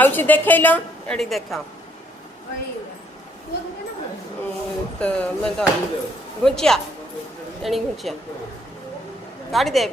मावशी देखल एड़ी देखा तो मैं तो घुंचिया एणी घुंचिया काढ़ी दे